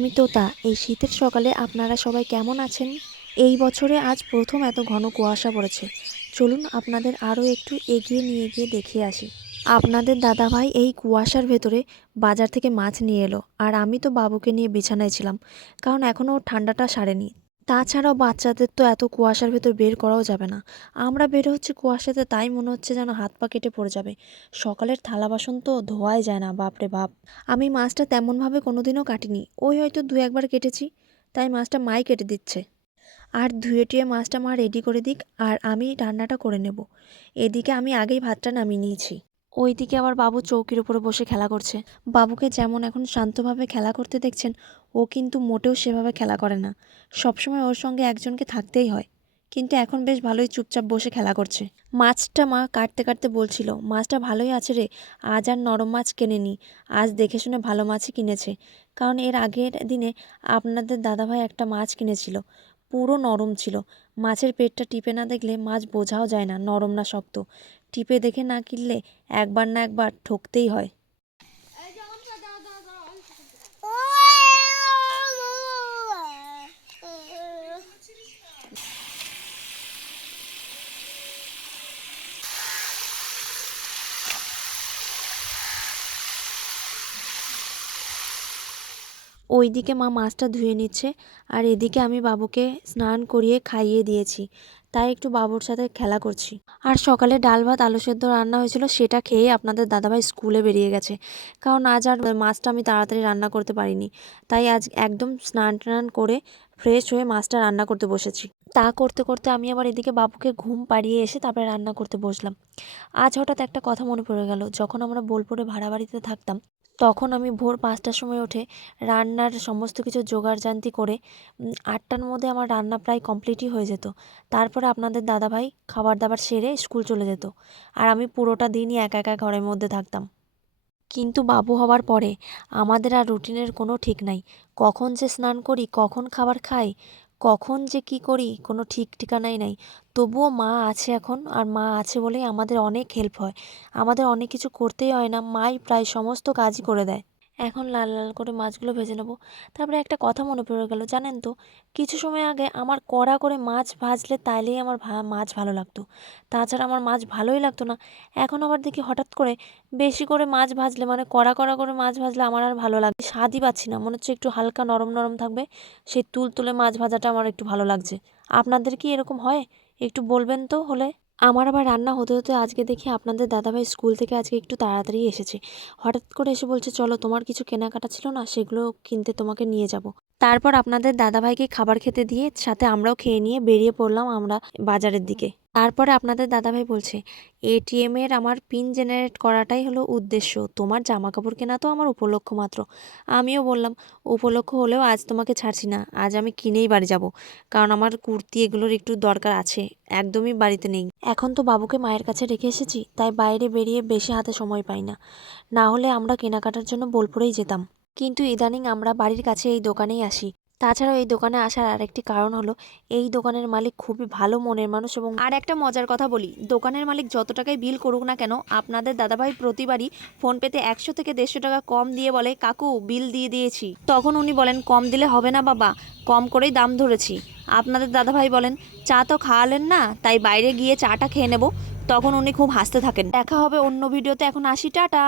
আমি তোতা। এই শীতের সকালে আপনারা সবাই কেমন আছেন? এই বছরে আজ প্রথম এত ঘন কুয়াশা পড়েছে। চলুন আপনাদের আরও একটু এগিয়ে নিয়ে গিয়ে দেখিয়ে আসি। আপনাদের দাদাভাই এই কুয়াশার ভেতরে বাজার থেকে মাছ নিয়ে এলো, আর আমি তো বাবুকে নিয়ে বিছানায় ছিলাম, কারণ এখনও ওর ঠান্ডাটা সারেনি। তাছাড়াও বাচ্চাদের তো এত কুয়াশার ভেতর বের করাও যাবে না। আমরা বের হচ্ছি কুয়াশাতে, তাই মনে হচ্ছে যেন হাত পা কেটে পড়ে যাবে। সকালের থালা বাসন তো ধোয়াই যায় না, বাপরে বাপ। আমি মাছটা তেমনভাবে কোনোদিনও কাটিনি, ওই হয়তো দু একবার কেটেছি, তাই মাছটা মাই কেটে দিচ্ছে। আর ধুয়ে টুয়ে মাছটা মা রেডি করে দিক, আর আমি রান্নাটা করে নেব। এদিকে আমি আগেই ভাতটা নামিয়ে নিয়েছি। ওইদিকে আবার বাবু চৌকির উপরে বসে খেলা করছে। বাবুকে যেমন এখন শান্তভাবে খেলা করতে দেখছেন, ও কিন্তু মোটেও সেভাবে খেলা করে না। সবসময় ওর সঙ্গে একজনকে থাকতেই হয়, কিন্তু এখন বেশ ভালোই চুপচাপ বসে খেলা করছে। মাছটা মা কাটতে কাটতে বলছিল, মাছটা ভালোই আছে রে, আজ আর নরম মাছ কেনেনি, আজ দেখে শুনে ভালো মাছই কিনেছে। কারণ এর আগের দিনে আপনাদের দাদাভাই একটা মাছ কিনেছিল, পুরো নরম ছিল। মাছের পেটটা টিপে না দেখলে মাছ বোঝাও যায় না নরম না শক্ত। টিপে দেখে না কিনলে একবার না একবার ঠকতেই হয়। ওইদিকে মা মাছটা ধুয়ে নিচ্ছে, আর এদিকে আমি বাবুকে স্নান করিয়ে খাইয়ে দিয়েছি, তাই একটু বাবুর সাথে খেলা করছি। আর সকালে ডাল ভাত আলু সেদ্ধ রান্না হয়েছিল, সেটা খেয়ে আপনাদের দাদাভাই স্কুলে বেরিয়ে গেছে। কারণ আজ আর মাছটা আমি তাড়াতাড়ি রান্না করতে পারিনি, তাই আজ একদম স্নান টান করে ফ্রেশ হয়ে মাছটা রান্না করতে বসেছি। তা করতে করতে আমি আবার এদিকে বাবুকে ঘুম পাড়িয়ে এসে তারপরে রান্না করতে বসলাম। আজ হঠাৎ একটা কথা মনে পড়ে গেল, যখন আমরা বোলপুরে ভাড়া বাড়িতে থাকতাম, তখন আমি ভোর 5টার সময় উঠে রান্নার সমস্ত কিছু জোগাড়জান্তি করে 8টার মধ্যে আমার রান্না প্রায় কমপ্লিটই হয়ে যেত। তারপরে আপনাদের দাদাভাই খাবার দাবার সেরে স্কুল চলে যেত, আর আমি পুরোটা দিনই একা একা ঘরের মধ্যে থাকতাম। কিন্তু বাবু হওয়ার পরে আমাদের আর রুটিনের কোনো ঠিক নাই। কখন যে স্নান করি, কখন খাবার খাই, কখন যে কি করি, কোনো ঠিক ঠিকানাই নাই। তবুও মা আছে এখন, আর মা আছে বলেই আমাদের অনেক হেল্প হয়। আমাদের অনেক কিছু করতেই হয় না, মাই প্রায় সমস্ত কাজই করে দেয়। এখন লাল লাল করে মাছগুলো ভেজে নেব। তারপরে একটা কথা মনে পড়ে গেল, জানেন তো, কিছু সময় আগে আমার কড়া করে মাছ ভাজলে তাইলেই আমার মাছ ভালো লাগতো। তাছাড়া আমার মাছ ভালোই লাগতো না। এখন আবার দেখি হঠাৎ করে বেশি করে মাছ ভাজলে, মানে কড়া কড়া করে মাছ ভাজলে আমার আর ভালো লাগে স্বাদই পাচ্ছি না। মনে হচ্ছে একটু হালকা নরম নরম থাকবে, সেই তুলতুলে মাছ ভাজাটা আমার একটু ভালো লাগছে। আপনাদের কি এরকম হয়? একটু বলবেন তো হলে। আমার আবার রান্না হতে হতে আজকে দেখি আপনাদের দাদাভাই স্কুল থেকে আজকে একটু তাড়াতাড়ি এসেছে। হঠাৎ করে এসে বলছে, চলো তোমার কিছু কেনাকাটা ছিল না, সেগুলো কিনতে তোমাকে নিয়ে যাব। তারপর আপনাদের দাদাভাইকে খাবার খেতে দিয়ে সাথে আমরাও খেয়ে নিয়ে বেরিয়ে পড়লাম আমরা বাজারের দিকে। তারপরে আপনাদের দাদাভাই বলছে, এটিএম এর আমার পিন জেনারেট করাটাই হলো উদ্দেশ্য, তোমার জামা কাপড় কেনা তো আমার উপলক্ষ মাত্র। আমিও বললাম, উপলক্ষ হলেও আজ তোমাকে ছাড়ছি না, আজ আমি কিনেই বাড়ি যাব, কারণ আমার কুর্তি এগুলোর একটু দরকার আছে, একদমই বাড়িতে নেই। এখন তো বাবুকে মায়ের কাছে রেখে এসেছি, তাই বাইরে বেরিয়ে বেশি হাতে সময় পাই না। না হলে আমরা কেনাকাটার জন্য বোলপুরেই যেতাম, কিন্তু ইদানিং আমরা বাড়ির কাছে এই দোকানেই আসি। তাছাড়াও এই দোকানে আসার আরেকটি কারণ হলো, এই দোকানের মালিক খুবই ভালো মনের মানুষ। এবং আর একটা মজার কথা বলি, দোকানের মালিক যত টাকায় বিল করুক না কেন, আপনাদের দাদাভাই প্রতিবারই ফোনপেতে 100 থেকে 150 টাকা কম দিয়ে বলে, কাকু বিল দিয়ে দিয়েছি। তখন উনি বলেন, কম দিলে হবে না বাবা, কম করেই দাম ধরেছি। আপনাদের দাদাভাই বলেন, চা তো খাওয়ালেন না, তাই বাইরে গিয়ে চাটা খেয়ে নেব। তখন উনি খুব হাসতে থাকেন। দেখা হবে অন্য ভিডিওতে, এখন আসি, টাটা।